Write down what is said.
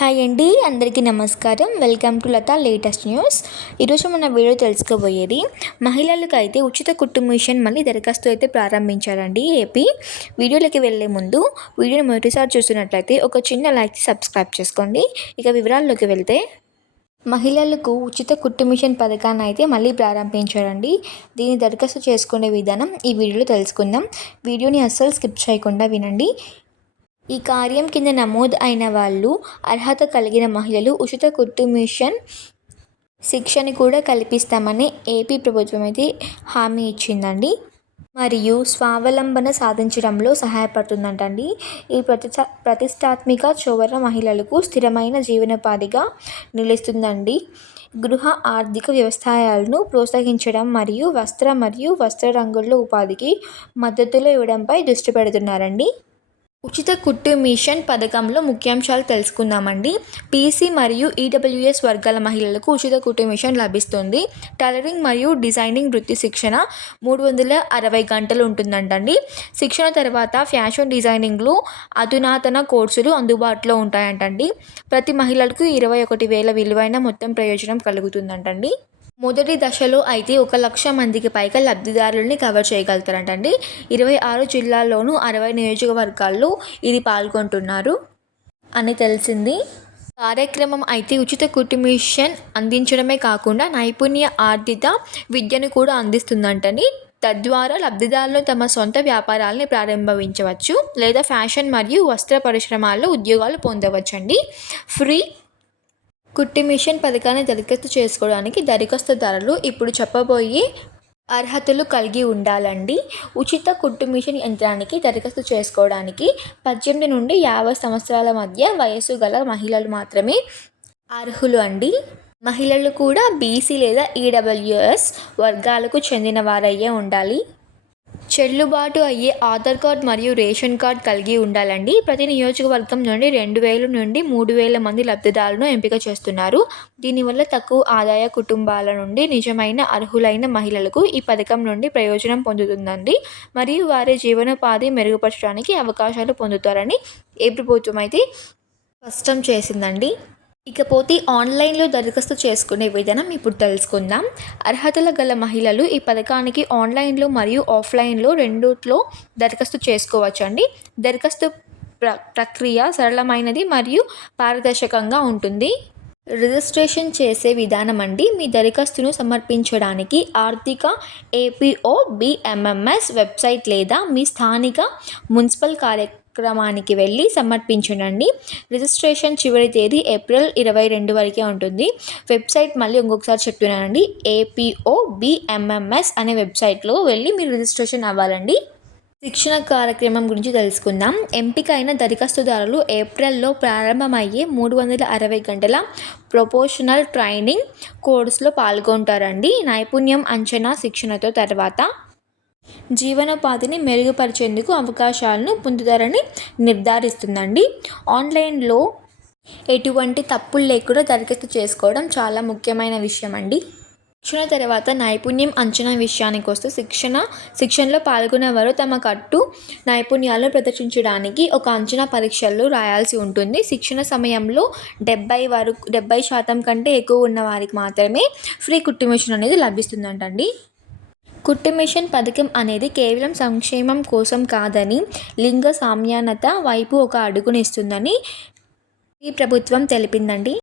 Hi అండి, అందరికీ నమస్కారం. Welcome to Latha latest news. ఈరోజు మన వీడియో తెలుసుకోబోయేది మహిళలకు అయితే ఉచిత కుట్టు మిషన్ మళ్ళీ దరఖాస్తు అయితే ప్రారంభించారండి ఏపీ. వీడియోలోకి వెళ్ళే ముందు వీడియోని మొదటిసారి చూస్తున్నట్లయితే ఒక చిన్న లైక్ సబ్స్క్రైబ్ చేసుకోండి. ఇక వివరాల్లోకి వెళ్తే మహిళలకు ఉచిత కుట్టు మిషన్ పథకాన్ని అయితే మళ్ళీ ప్రారంభించారండి. దీన్ని దరఖాస్తు చేసుకునే విధానం ఈ వీడియోలో తెలుసుకుందాం. వీడియోని అస్సలు స్కిప్ చేయకుండా వినండి. ఈ కార్యం కింద నమోదు అయిన వాళ్ళు, అర్హత కలిగిన మహిళలు ఉచిత కుట్టు మిషన్ శిక్షణ కూడా కల్పిస్తామని ఏపీ ప్రభుత్వం అయితే హామీ ఇచ్చిందండి. మరియు స్వావలంబన సాధించడంలో సహాయపడుతుందంటండి. ఈ ప్రతిష్టాత్మక చొరవ మహిళలకు స్థిరమైన జీవనోపాధిగా నిలుస్తుందండి. గృహ ఆర్థిక వ్యవసాయాలను ప్రోత్సహించడం మరియు వస్త్ర రంగుల్లో ఉపాధికి మద్దతులు ఇవ్వడంపై దృష్టి పెడుతున్నారండి. ఉచిత కుట్టు మిషన్ పథకంలో ముఖ్యాంశాలు తెలుసుకుందామండి. పీసీ మరియు ఈడబ్ల్యూఎస్ వర్గాల మహిళలకు ఉచిత కుట్టు మిషన్ లభిస్తుంది. టైలరింగ్ మరియు డిజైనింగ్ వృత్తి శిక్షణ 360 గంటలు ఉంటుందంటండి. శిక్షణ తర్వాత ఫ్యాషన్ డిజైనింగ్లో అధునాతన కోర్సులు అందుబాటులో ఉంటాయంటండి. ప్రతి మహిళలకు 21,000 విలువైన మొత్తం ప్రయోజనం కలుగుతుందంటండి. మొదటి దశలో అయితే 1,00,000 మందికి పైగా లబ్ధిదారులని కవర్ చేయగలుగుతారంటండి. 26 జిల్లాల్లోనూ 60 నియోజకవర్గాల్లో ఇది పాల్గొంటున్నారు అని తెలిసింది. కార్యక్రమం అయితే ఉచిత కుట్టు మిషన్ అందించడమే కాకుండా నైపుణ్య ఆర్జిత విద్యను కూడా అందిస్తుందంటని. తద్వారా లబ్ధిదారులు తమ సొంత వ్యాపారాలని ప్రారంభించవచ్చు లేదా ఫ్యాషన్ మరియు వస్త్ర పరిశ్రమల్లో ఉద్యోగాలు పొందవచ్చండి. ఫ్రీ కుట్టు మిషన్ పథకాన్ని దరఖాస్తు చేసుకోవడానికి దరఖాస్తుదారులు ఇప్పుడు చెప్పబోయే అర్హతలు కలిగి ఉండాలండి. ఉచిత కుట్టు మిషన్ యంత్రానికి దరఖాస్తు చేసుకోవడానికి 18 నుండి 50 సంవత్సరాల మధ్య వయసు గల మహిళలు మాత్రమే అర్హులు అండి. మహిళలు కూడా బీసీ లేదా ఈడబ్ల్యూఎస్ వర్గాలకు చెందిన వారయ్యే ఉండాలి. చెల్లుబాటు అయ్యే ఆధార్ కార్డ్ మరియు రేషన్ కార్డ్ కలిగి ఉండాలండి. ప్రతి నియోజకవర్గం నుండి 2,000 నుండి 3,000 మంది లబ్ధిదారులను ఎంపిక చేస్తున్నారు. దీనివల్ల తక్కువ ఆదాయ కుటుంబాల నుండి నిజమైన అర్హులైన మహిళలకు ఈ పథకం నుండి ప్రయోజనం పొందుతుందండి. మరియు వారి జీవనోపాధి మెరుగుపరచడానికి అవకాశాలు పొందుతారని ఏ ప్రభుత్వం అయితే స్పష్టం చేసిందండి. ఇకపోతే ఆన్లైన్లో దరఖాస్తు చేసుకునే విధానం ఇప్పుడు తెలుసుకుందాం. అర్హతల గల మహిళలు ఈ పథకానికి ఆన్లైన్లో మరియు ఆఫ్లైన్లో రెండిట్లో దరఖాస్తు చేసుకోవచ్చండి. దరఖాస్తు ప్రక్రియ సరళమైనది మరియు పారదర్శకంగా ఉంటుంది. రిజిస్ట్రేషన్ చేసే విధానం అండి. మీ దరఖాస్తును సమర్పించడానికి ఆర్థిక ఏపీఓ బిఎంఎంఎస్ వెబ్సైట్ లేదా మీ స్థానిక మున్సిపల్ కార్యక్రమానికి వెళ్ళి సమర్పించండి. రిజిస్ట్రేషన్ చివరి తేదీ ఏప్రిల్ 22 వరకే ఉంటుంది. వెబ్సైట్ మళ్ళీ ఇంకొకసారి చెప్తున్నానండి. ఏపీఓ బిఎంఎంఎస్ అనే వెబ్సైట్లో వెళ్ళి మీరు రిజిస్ట్రేషన్ అవ్వాలండి. శిక్షణ కార్యక్రమం గురించి తెలుసుకుందాం. ఎంపికైన దరఖాస్తుదారులు ఏప్రిల్లో ప్రారంభమయ్యే 360 గంటల ప్రొఫెషనల్ ట్రైనింగ్ కోర్సులో పాల్గొంటారండి. నైపుణ్యం అంచనా శిక్షణతో తర్వాత జీవనోపాధిని మెరుగుపరిచేందుకు అవకాశాలను పొందుతారని నిర్ధారిస్తుందండి. ఆన్లైన్లో ఎటువంటి తప్పులు లేకుండా దరఖాస్తు చేసుకోవడం చాలా ముఖ్యమైన విషయం అండి. శిక్షణ తర్వాత నైపుణ్యం అంచనా విషయానికి వస్తే శిక్షణలో పాల్గొనేవారు తమ కట్టు నైపుణ్యాలను ప్రదర్శించడానికి ఒక అంచనా పరీక్షలు రాయాల్సి ఉంటుంది. శిక్షణ సమయంలో 70% కంటే ఎక్కువ ఉన్న వారికి మాత్రమే ఫ్రీ కుట్టు మిషన్ అనేది లభిస్తుందంటండి. కుట్టు మిషన్ పథకం అనేది కేవలం సంక్షేమం కోసం కాదని, లింగ సామ్యత వైపు ఒక అడుగునిస్తుందని ఈ ప్రభుత్వం తెలిపిందండి.